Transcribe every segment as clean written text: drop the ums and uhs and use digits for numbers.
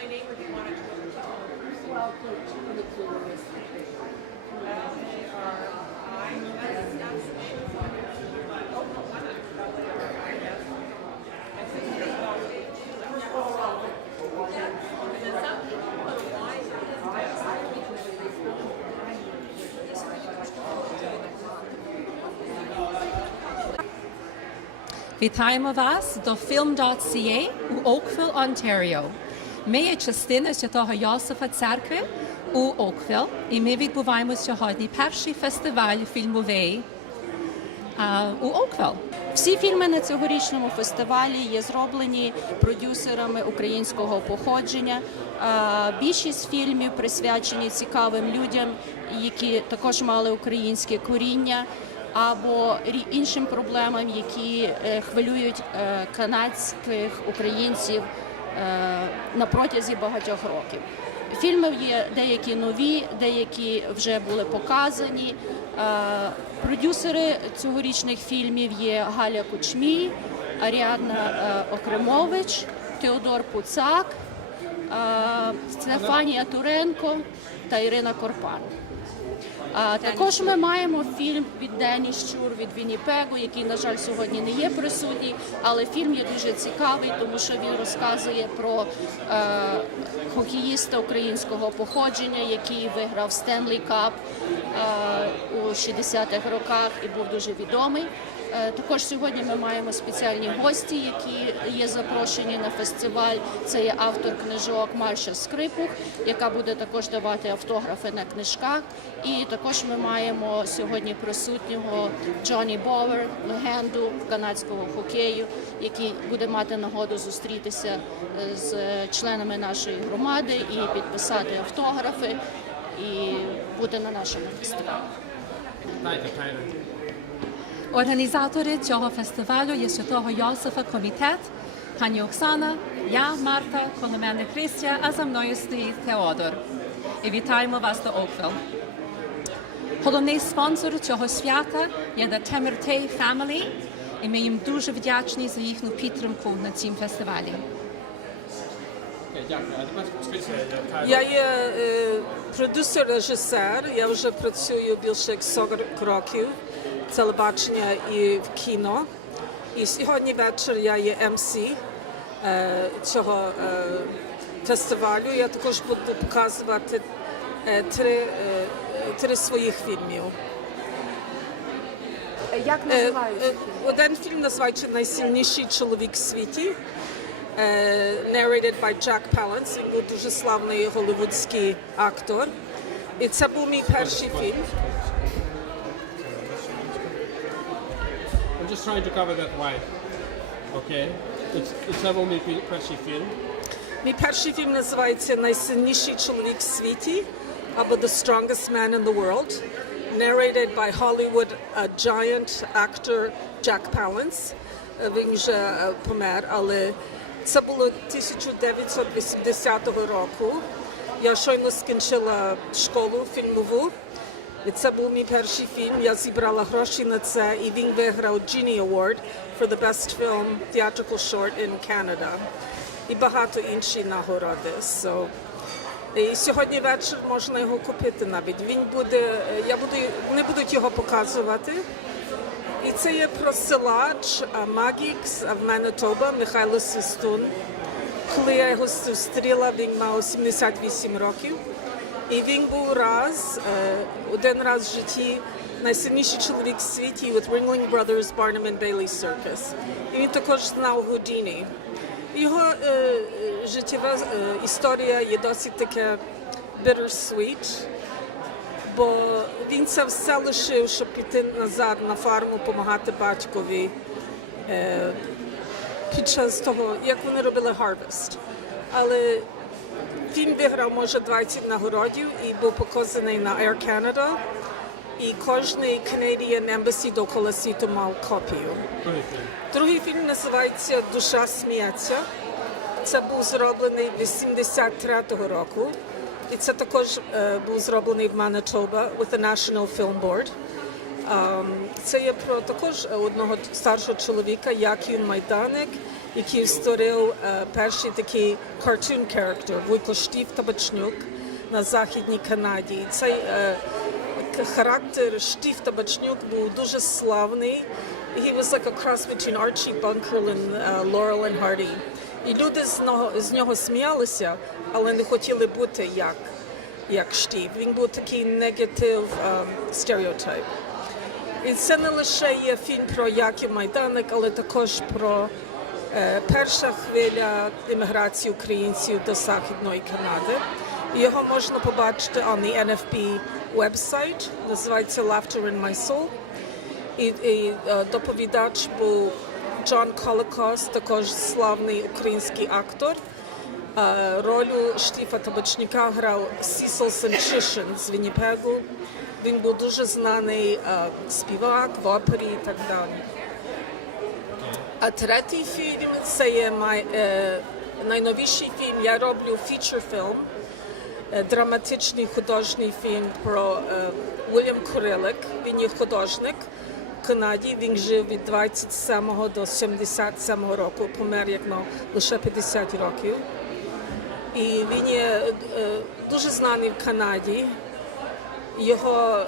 my name or do you want it to go to Well, put it to Вітаємо вас до Film.ca у Oakville, Ontario. Ми є частина Святого Йосифа церкви у Oakville, і ми відбуваємо сьогодні перший фестиваль фільмовий у Oakville. Всі фільми на цьогорічному фестивалі є зроблені продюсерами українського походження. Більшість фільмів присвячені цікавим людям, які також мали українське коріння, або іншим проблемам, які хвилюють канадських українців на протязі багатьох років. Фільми є деякі нові, деякі вже були показані. Продюсери цьогорічних фільмів є Галя Кучмій, Аріадна Ochrymowych, Theodore Pucak, Туренко та Ірина Корпан. Також ми маємо фільм від Дені Щур від Вінніпегу, який, на жаль, сьогодні не є присутній, але фільм є дуже цікавий, тому що він розказує про хокеїста українського походження, який виграв Стенлі Кап у 60-х роках і був дуже відомий. Також сьогодні ми маємо спеціальні гості, які є запрошені на фестиваль. Це є автор книжок Marsha Скрипух, яка буде також давати автографи на книжках. І також ми маємо сьогодні присутнього Джонні Бовер, легенду канадського хокею, який буде мати нагоду зустрітися з членами нашої громади і підписати автографи і бути на нашому фестивалі. Організатори цього фестивалю є Святого Йосифа комітет, пані Оксана, я, Марта, коло мене Христя, а за мною стоїть Теодор. І вітаємо вас до Oakville. Головний спонсор цього свята є The Temertay Family, і ми їм дуже вдячні за їхню підтримку на цьому фестивалі. Я є продюсер-режисер, я вже працюю більше як 40 років, телебачення і в кіно. І сьогодні вечір я є MC цього фестивалю. Я також буду показувати три своїх фільмів. Як називається? Один фільм називається «Найсильніший чоловік в світі», narrated by Jack Palance. Він був дуже славний голлівудський актор. І це був мій перший фільм. I'm just trying to cover that wide. Okay. Це був мій перший фільм. Мій перший фільм називається «Найсильніший чоловік в світі» або «The Strongest Man in the World», narrated by Hollywood giant actor Jack Palance. Він вже помер, але це було 1980 року. Я щойно скінчила школу фільмову. І це був мій перший фільм. Я зібрала гроші на це, і він виграв Genie Award for the best film theatrical short in Canada. І багато інші нагороди. І сьогодні вечір можна його купити навіть. Вони будуть його показувати. І це є про силач Магікс в Манітоба, Михайло Свистун. Коли я його зустріла, він мав 78 років. І він був один раз в житті найсильніший чоловік в світі with Ringling Brothers Barnum and Bailey Circus. І він також знав Гудіні. Його життєва історія є досить таке bittersweet, бо він це все лишив, щоб піти назад на фарму, допомагати батькові під час того, як вони робили harvest. Але фільм виграв, може, 20 нагородів і був показаний на Air Canada. І кожний Canadian Embassy довкола світу мав копію. Другий фільм називається «Душа сміється». Це був зроблений 83-го року. І це також був зроблений в Манітоба with the National Film Board. Це є про також одного старшого чоловіка, Яків Майданик, який створив перший такий cartoon character Вуйко Штів Табачнюк на Західній Канаді. І цей характер Штів Табачнюк був дуже славний. He was like a cross between Archie Bunker and Laurel and Hardy. І люди з нього сміялися, але не хотіли бути як Штів. Він був такий негатив стереотип. І це не лише є фільм про Яків Майданик, але також про перша хвиля імміграції українців до Західної Канади. Його можна побачити on the NFB website, називається Laughter in My Soul. І доповідач був Джон Колокос, також славний український актор. Роль Штіфа Табачника грав Сісл Семчишин з Вінніпегу. Він був дуже знаний співак в опері і так далі. А третій фільм – це є найновіший фільм. Я роблю фічер-фільм, драматичний художній фільм про Вільям Курилик. Він є художник в Канаді. Він жив від 27 до 77 року, помер як лише 50 років. І він є дуже знаний в Канаді. Його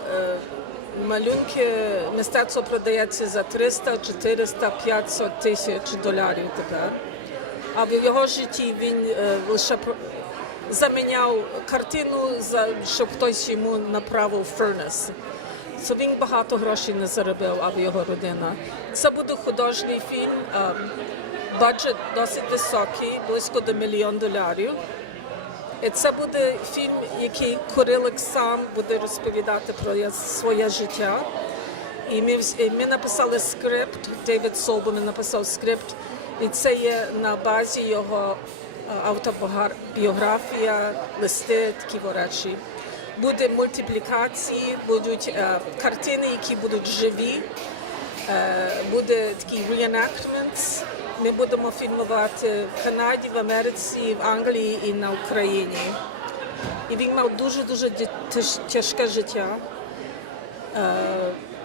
малюнки, мистецтво продається за 300, 400, 500 тисяч доларів тепер. А в його житті він лише заміняв картину, щоб хтось йому направив фурнес. Він багато грошей не заробив, а його родина. Це буде художній фільм, бюджет досить високий, близько до $1 мільйон. І це буде фільм, який Курилик сам буде розповідати про своє життя. І ми написали скрипт, Девід Солбан написав скрипт, і це є на базі його автобіографія, листи, такі речі. Буде мультиплікації, будуть картини, які будуть живі, буде такий reenactments. Ми будемо фільмувати в Канаді, в Америці, в Англії і на Україні. І він мав дуже-дуже тяжке життя,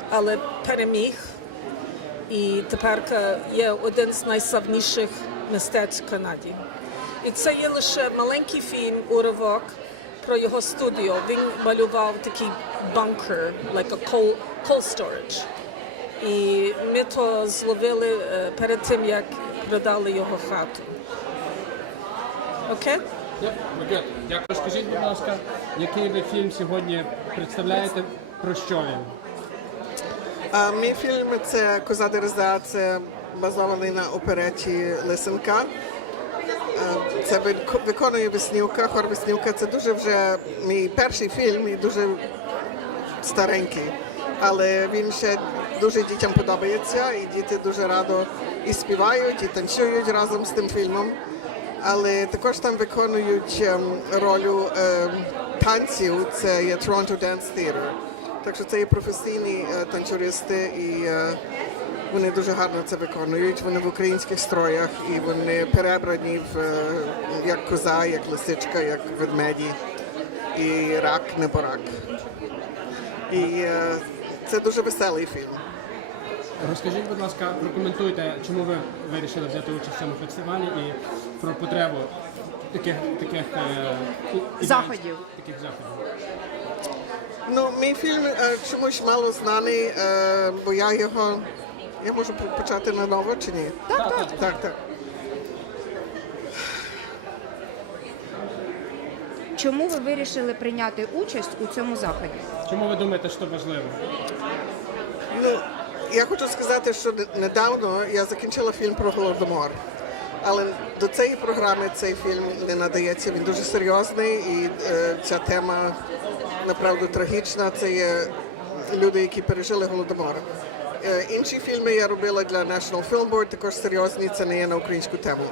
але переміг. І тепер є один з найславніших мистецтв в Канаді. І це є лише маленький фільм, уривок про його студію. Він малював такий бункер, like a coal storage. І ми то зловили перед тим, як продали його хату. Окей? Дякую. Скажіть, будь ласка, який ви фільм сьогодні представляєте, про що він? Мій фільм – це «Коза Дереза», це базований на опереті Лисенка. Це виконує Веснівка, хор Веснівка. Це дуже вже мій перший фільм і дуже старенький. Але він ще дуже дітям подобається, і діти дуже радо і співають, і танцюють разом з тим фільмом. Але також там виконують роль танців, це є Toronto Dance Theatre. Так що це є професійні танцюристи, і вони дуже гарно це виконують. Вони в українських строях, і вони перебрані як коза, як лисичка, як ведмеді, і рак, неборак. І це дуже веселий фільм. Розкажіть, будь ласка, прокоментуйте, чому ви вирішили взяти участь в цьому фестивалі і про потребу таких заходів. Ну, мій фільм чомусь мало знаний, бо я можу почати наново чи ні? Так. Чому ви вирішили прийняти участь у цьому заході? Чому ви думаєте, що важливо? Ну, я хочу сказати, що недавно я закінчила фільм про Голодомор. Але до цієї програми цей фільм не надається, він дуже серйозний, і ця тема, направду, трагічна. Це є люди, які пережили Голодомор. Інші фільми я робила для National Film Board, також серйозні, це не є на українську тему.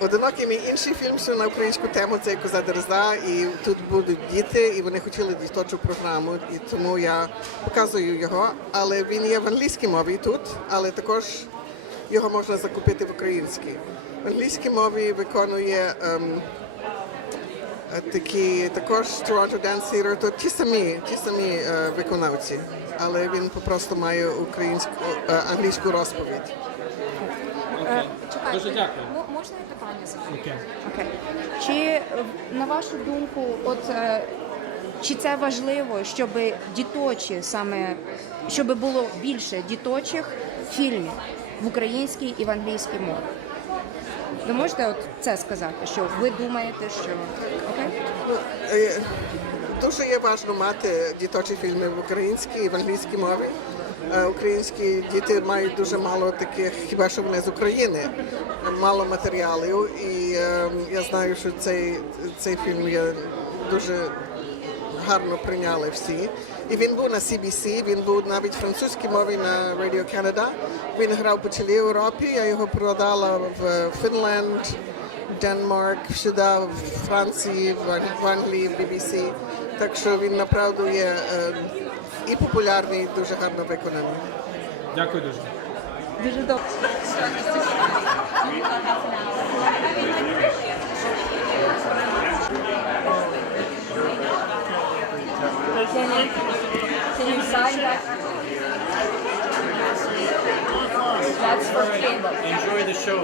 Одинокий мій інший фільм, що на українську тему, це «Коза Дереза», і тут будуть діти, і вони хотіли дитячу програму, і тому я показую його. Але він є в англійській мові тут, але також його можна закупити в українській. В англійській мові виконує такі також Toronto Dance Theatre, то ті самі виконавці, але він просто має англійську розповідь. Чекайте, Дуже дякую. Можна я питання задати? Окей. Окей. Чи на вашу думку, чи це важливо, щоб щоб було більше діточих фільмів в українській і в англійській мові? Ви можете це сказати, що ви думаєте, що окей? Дуже є важливо мати дитячі фільми в українській і в англійській мові. Українські діти мають дуже мало таких, хіба що вони з України, мало матеріалів. І я знаю, що цей фільм є дуже гарно прийняли всі. І він був на CBC, він був навіть в французькій мові на Radio Canada. Він грав по цілій Європі, я його продала в Фінлянд, Денмарк, всюди, в Франції, в Англії, в BBC. Так що він направду є і популярний, і дуже гарно виконаний. Дякую дуже. Дуже добре. Can you sign that? That's for cable. Enjoy the show.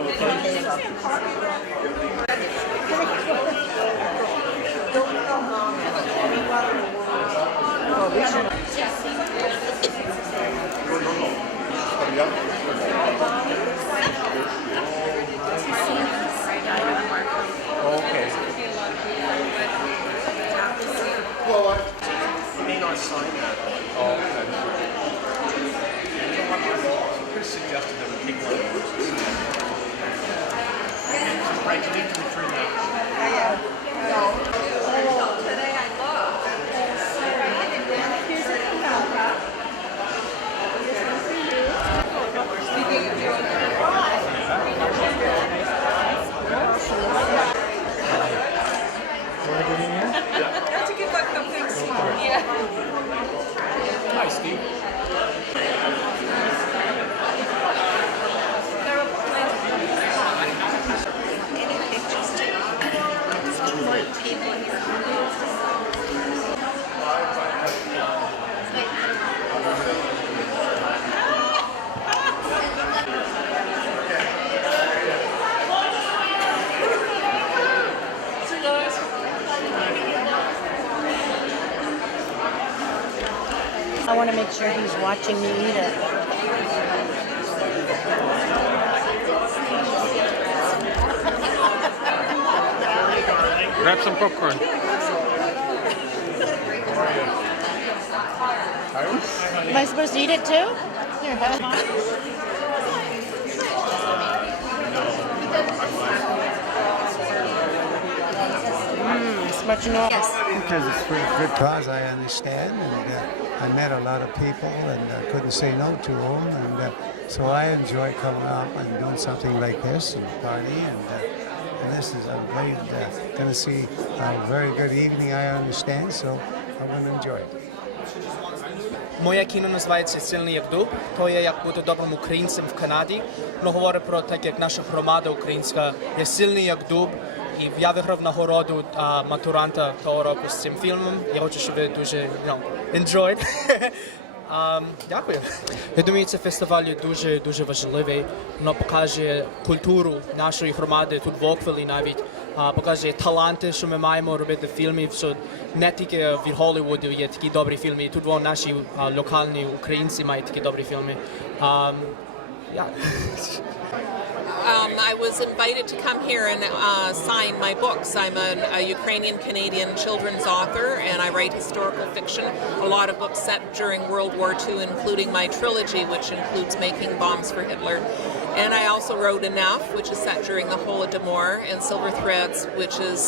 Okay. Well, you may not sign that. Oh, okay. Chris suggested that we take one of those. Right, you need to return that. Hi, Steve. I want to make sure he's watching me eat it. Grab some popcorn. Am I supposed to eat it too? Here, have it. Smudging off. Because it's for a good cause, I understand, and I met a lot of people and couldn't say no to them, and so I enjoy coming up and doing something like this and party, and this is, I'm going to see a very good evening, I understand, so I'm going to enjoy it. Моє кіно називається «Сильний як дуб». То є як бути добрим українцем в Канаді. Воно говорить про те, як наша громада українська є сильний як дуб. І я виграв нагороду матуранта того року з цим фільмом. Я хочу, щоб ви дуже enjoyed. Дякую. Я думаю, цей фестиваль дуже важливий. Воно покаже культуру нашої громади тут в Oakville навіть. Покаже таланти, що ми маємо робити фільмів, що не тільки в Голлівуді є такі добрі фільми, тут наші локальні українці мають такі добрі фільми. I was invited to come here and sign my books. I'm a Ukrainian-Canadian children's author, and I write historical fiction. A lot of books set during World War II, including my trilogy, which includes Making Bombs for Hitler. And I also wrote Enough, which is set during the Holodomor, and Silver Threads, which is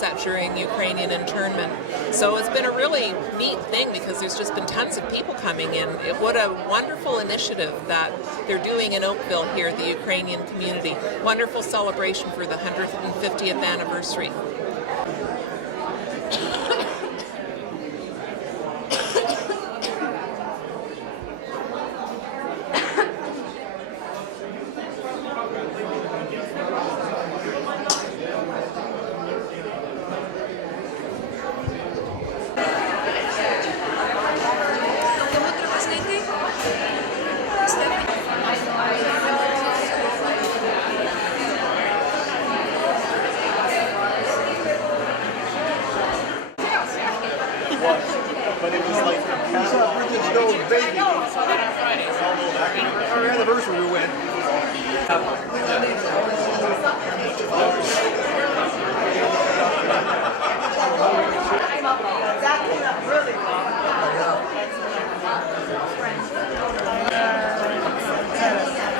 set during Ukrainian internment. So it's been a really neat thing because there's just been tons of people coming in. What a wonderful initiative that they're doing in Oakville here, the Ukrainian community. Wonderful celebration for the 150th anniversary. numbers or we win.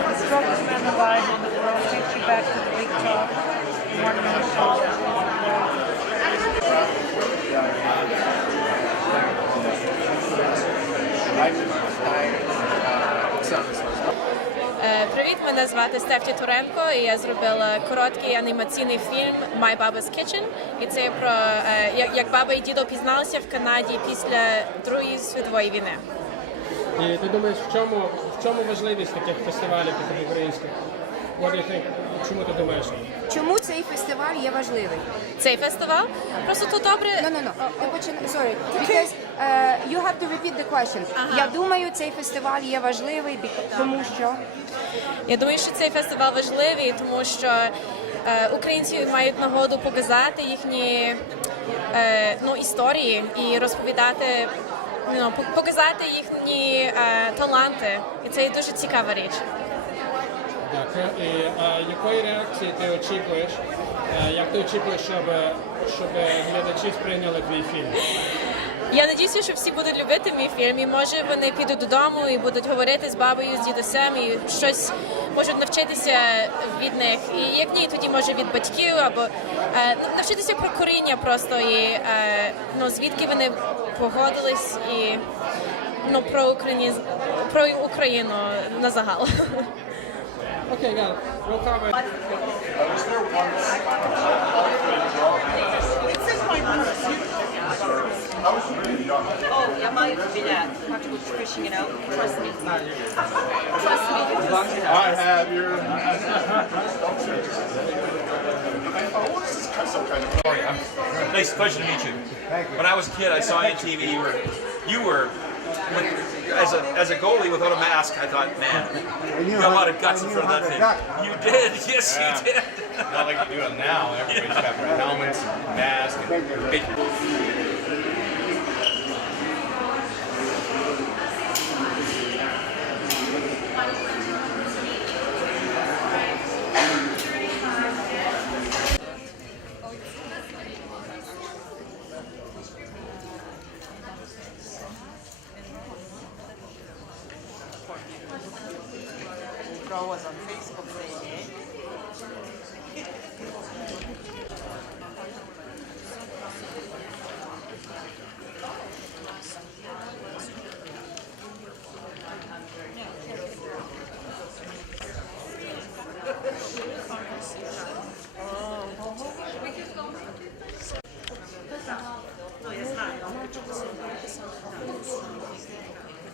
The strongest man alive in the world takes you back to the big top. 1 minute Привіт, мене звати Туренко, і я зробила короткий анімаційний фільм «My Baba's Kitchen». І це про як баба і дідо пізналися в Канаді після Другої світової війни. І ти думаєш, в чому важливість таких фестивалів, таких українських? What do you think? Чому ти думаєш? Чому цей фестиваль є важливий? Цей фестиваль? Просто тут добре... Sorry, because you have to repeat the question. Я думаю, цей фестиваль є важливий, тому що... Я думаю, що цей фестиваль важливий, тому що українці мають нагоду показати їхні історії і розповідати, показати їхні таланти. І це дуже цікава річ. Дякую. І якої реакції ти очікуєш? Як ти очікуєш, щоб глядачі сприйняли твій фільм? Я сподіваюся, що всі будуть любити мій фільм, і може вони підуть додому і будуть говорити з бабою, з дідусем, і щось можуть навчитися від них. І як ні, тоді може від батьків, або навчитися про коріння просто, і звідки вони погодились, і про Україну на загал. Okay, yeah, no comment. Was there once... I was really young. Oh, jag might be that. Have to go fishing it out. Trust me. Trust me. I have your... What is this some kind of... Sorry, nice, pleasure to meet you. When I was a kid, I saw you on TV. You were as a goalie without a mask. I thought, man, you got a lot of guts in front of that thing. You did, yes, you did. Not like you do it now. Everybody's got their helmets and masks and big. Was on Facebook saying,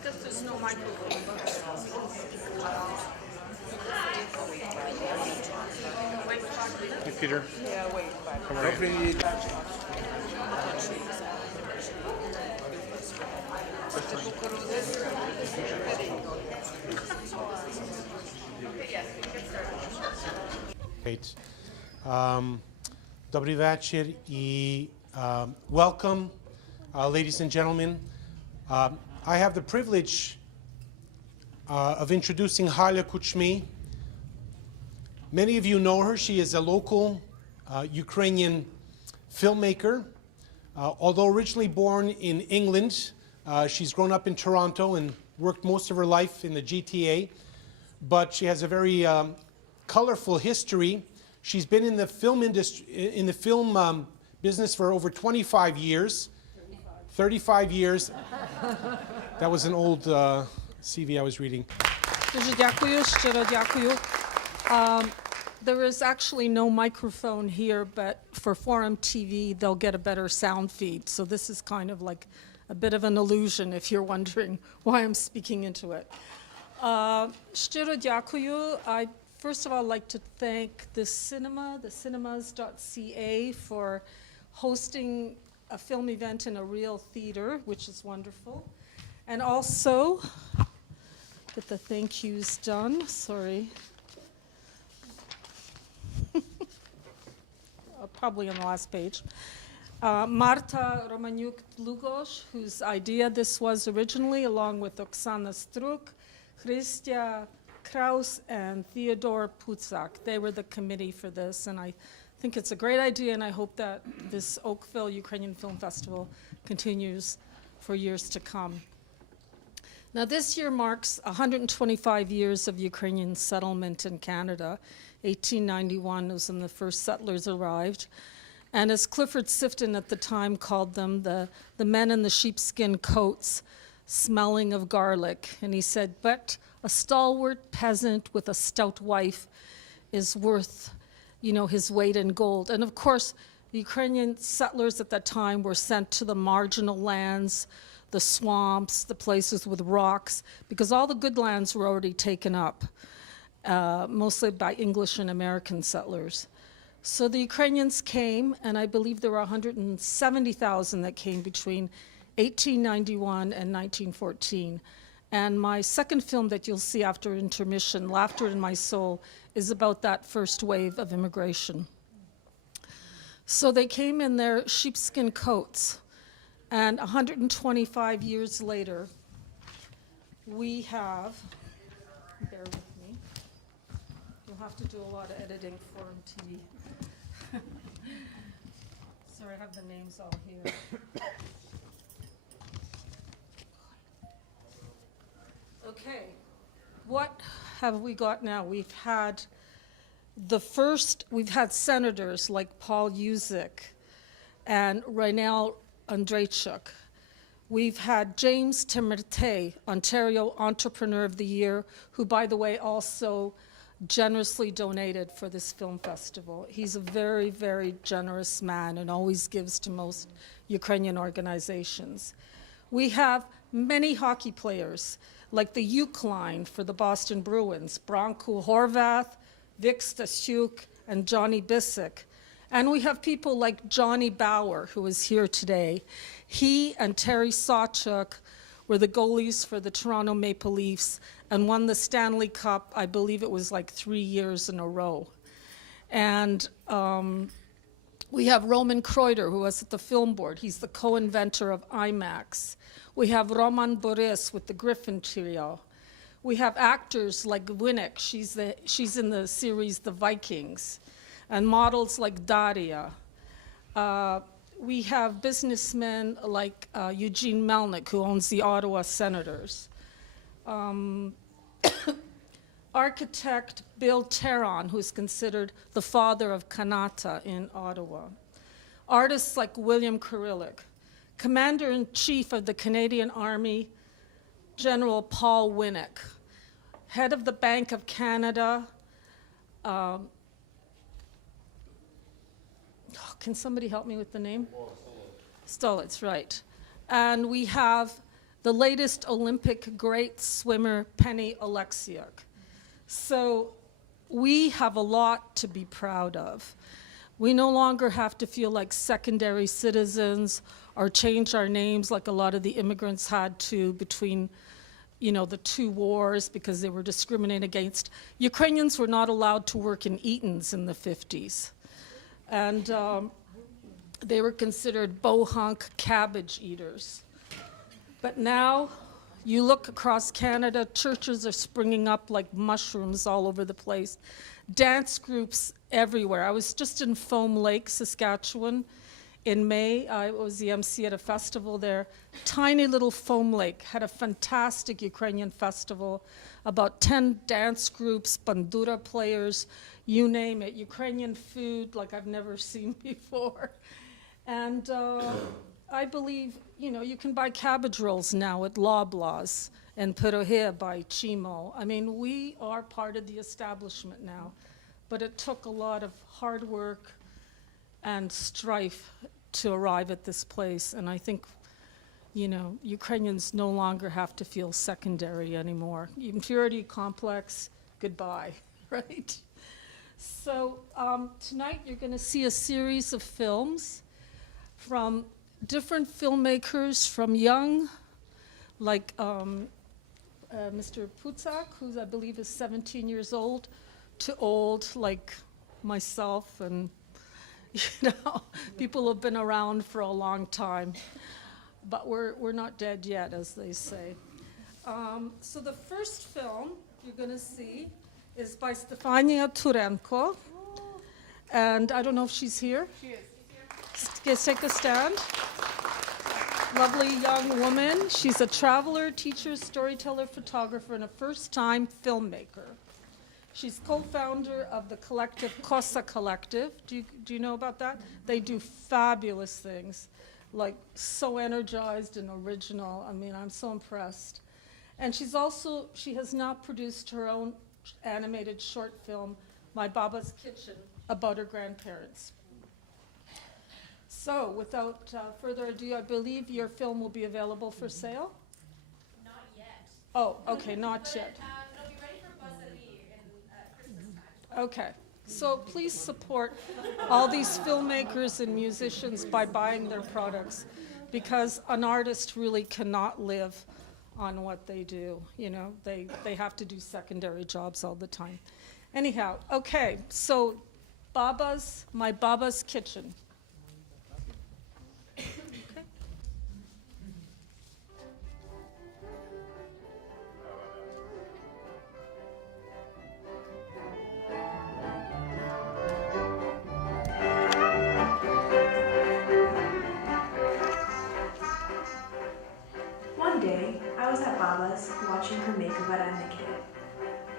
Because there's no microphone. Hey, Peter. yeah, wait, Come right. Great. Dobry večer i welcome, ladies and gentlemen. I have the privilege of introducing Halya Kuchmij. Many of you know her. She is a local Ukrainian filmmaker. Although originally born in England, she's grown up in Toronto and worked most of her life in the GTA. But she has a very colorful history. She's been in the film industry, in the film business for over 25 years. 35 years. That was an old CV I was reading. Дуже дякую, щиро дякую. There is actually no microphone here, but for Forum TV, they'll get a better sound feed. So this is kind of like a bit of an illusion if you're wondering why I'm speaking into it. Щиро дякую. I first of all like to thank the cinemas.ca for hosting a film event in a real theater, which is wonderful. And also, get the thank yous done, sorry. Probably on the last page. Marta Romaniuk-Dlugosh, whose idea this was originally, along with Oksana Struk, Hristya Kraus and Theodore Pucak. They were the committee for this, and I think it's a great idea, and I hope that this Oakville Ukrainian Film Festival continues for years to come. Now, this year marks 125 years of Ukrainian settlement in Canada. 1891 was when the first settlers arrived. And as Clifford Sifton at the time called them, the men in the sheepskin coats smelling of garlic. And he said, but a stalwart peasant with a stout wife is worth, his weight in gold. And of course, the Ukrainian settlers at that time were sent to the marginal lands, the swamps, the places with rocks, because all the good lands were already taken up, mostly by English and American settlers. So the Ukrainians came, and I believe there were 170,000 that came between 1891 and 1914. And my second film that you'll see after intermission, Laughter in My Soul, is about that first wave of immigration. So they came in their sheepskin coats, and 125 years later, we have, bear with me, you'll have to do a lot of editing for TV. Sorry, I have the names all here. Okay, what have we got now? We've had senators like Paul Yuzik and Raynel Andreychuk. We've had James Timerte, Ontario Entrepreneur of the Year, who, by the way, also generously donated for this film festival. He's a very, very generous man and always gives to most Ukrainian organizations. We have many hockey players, like the Uke line for the Boston Bruins, Branko Horvath, Vic Stasiuk, and Johnny Bissek. And we have people like Johnny Bauer, who is here today. He and Terry Sawchuk were the goalies for the Toronto Maple Leafs and won the Stanley Cup, I believe it was like 3 years in a row. And we have Roman Kreuter, who was at the Film Board. He's the co-inventor of IMAX. We have Roman Boris with the Griffin Trio. We have actors like Winnick, she's in the series The Vikings, and models like Daria. We have businessmen like Eugene Melnick, who owns the Ottawa Senators. Architect Bill Teron, who's considered the father of Kanata in Ottawa. Artists like William Kyrillik. Commander-in-Chief of the Canadian Army, General Paul Winnick. Head of the Bank of Canada. Can somebody help me with the name? Stolitz, right. And we have the latest Olympic great swimmer, Penny Oleksiuk. So we have a lot to be proud of. We no longer have to feel like secondary citizens or change our names like a lot of the immigrants had to between, the two wars because they were discriminated against. Ukrainians were not allowed to work in Eaton's in the 50s. And they were considered bohunk cabbage eaters. But now, you look across Canada, churches are springing up like mushrooms all over the place. Dance groups everywhere. I was just in Foam Lake, Saskatchewan in May. I was the MC at a festival there. Tiny little Foam Lake had a fantastic Ukrainian festival. About 10 dance groups, bandura players, you name it. Ukrainian food like I've never seen before. And I believe, you can buy cabbage rolls now at Loblaws and Pirohia by Chimo. I mean, we are part of the establishment now, but it took a lot of hard work and strife to arrive at this place. And I think, Ukrainians no longer have to feel secondary anymore. Impurity complex, goodbye, right? So tonight you're going to see a series of films from different filmmakers, from young, like Mr. Pucak, who I believe is 17 years old, to old, like myself, and people who've been around for a long time. But we're not dead yet, as they say. So the first film you're going to see is by Stefania Turenko. And I don't know if she's here. She is. Take a stand. Lovely young woman. She's a traveler, teacher, storyteller, photographer, and a first-time filmmaker. She's co-founder of the collective Kosa Collective. Do you know about that? They do fabulous things, like so energized and original. I mean, I'm so impressed. And she has now produced her own animated short film, My Baba's Kitchen, about her grandparents. So, without further ado, I believe your film will be available for sale? Not yet. Oh, okay, not yet. It'll be ready for Buzz in Christmas time. Okay, so please support all these filmmakers and musicians by buying their products, because an artist really cannot live on what they do. You know, they have to do secondary jobs all the time. Anyhow, okay, so My Baba's Kitchen. Okay. One day, I was at Baba's watching her make a varana kid.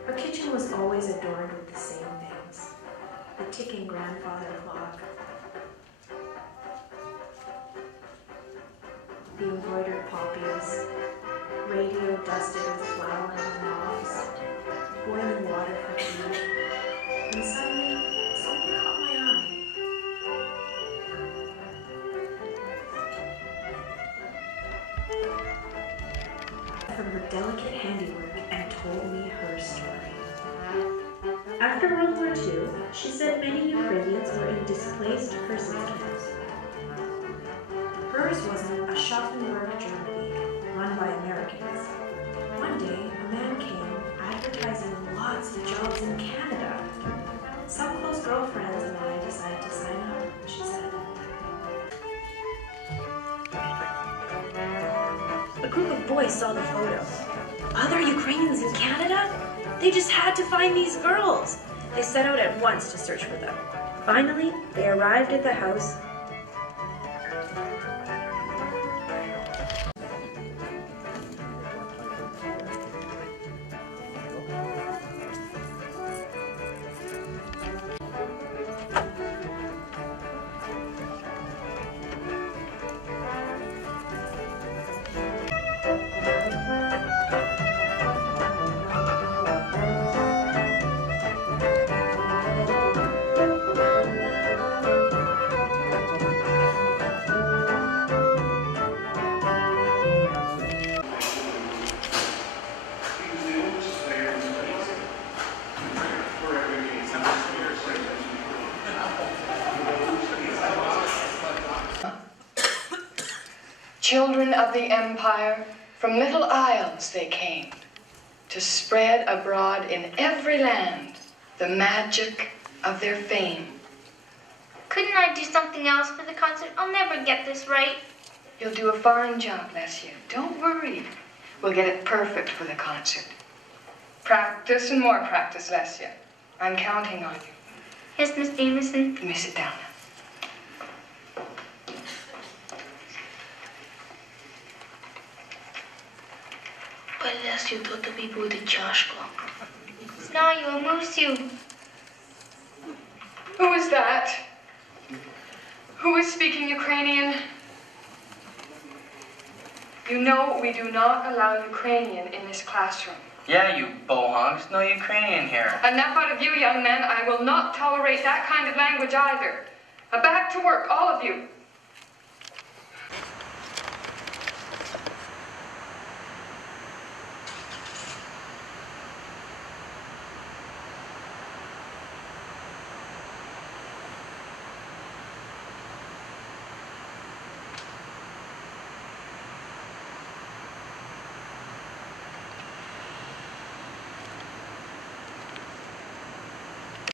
Her kitchen was always adorned with the same things. The ticking grandfather clock, the embroidered poppies, radio dusted with flour and knobs, boiling water for tea, and suddenly something caught my eye. From her delicate handiwork and told me her story. After World War II, she said many Ukrainians were in displaced persons camps. Hers wasn't a Schaffenburg Germany run by Americans. One day, a man came advertising lots of jobs in Canada. Some close girlfriends and I decided to sign up, she said. A group of boys saw the photo. Other Ukrainians in Canada? They just had to find these girls. They set out at once to search for them. Finally, they arrived at the house. Children of the empire, from little isles they came, to spread abroad in every land the magic of their fame. Couldn't I do something else for the concert? I'll never get this right. You'll do a fine job, Lesya. Don't worry. We'll get it perfect for the concert. Practice and more practice, Lesya. I'm counting on you. Yes, Miss Jameson. Let me sit down. Lesju, to тобі буде тяжко. Знаю, мусю. Who is that? Who is speaking Ukrainian? You know we do not allow Ukrainian in this classroom. Yeah, you bohonks. No Ukrainian here. Enough out of you, young men. I will not tolerate that kind of language either. Back to work, all of you.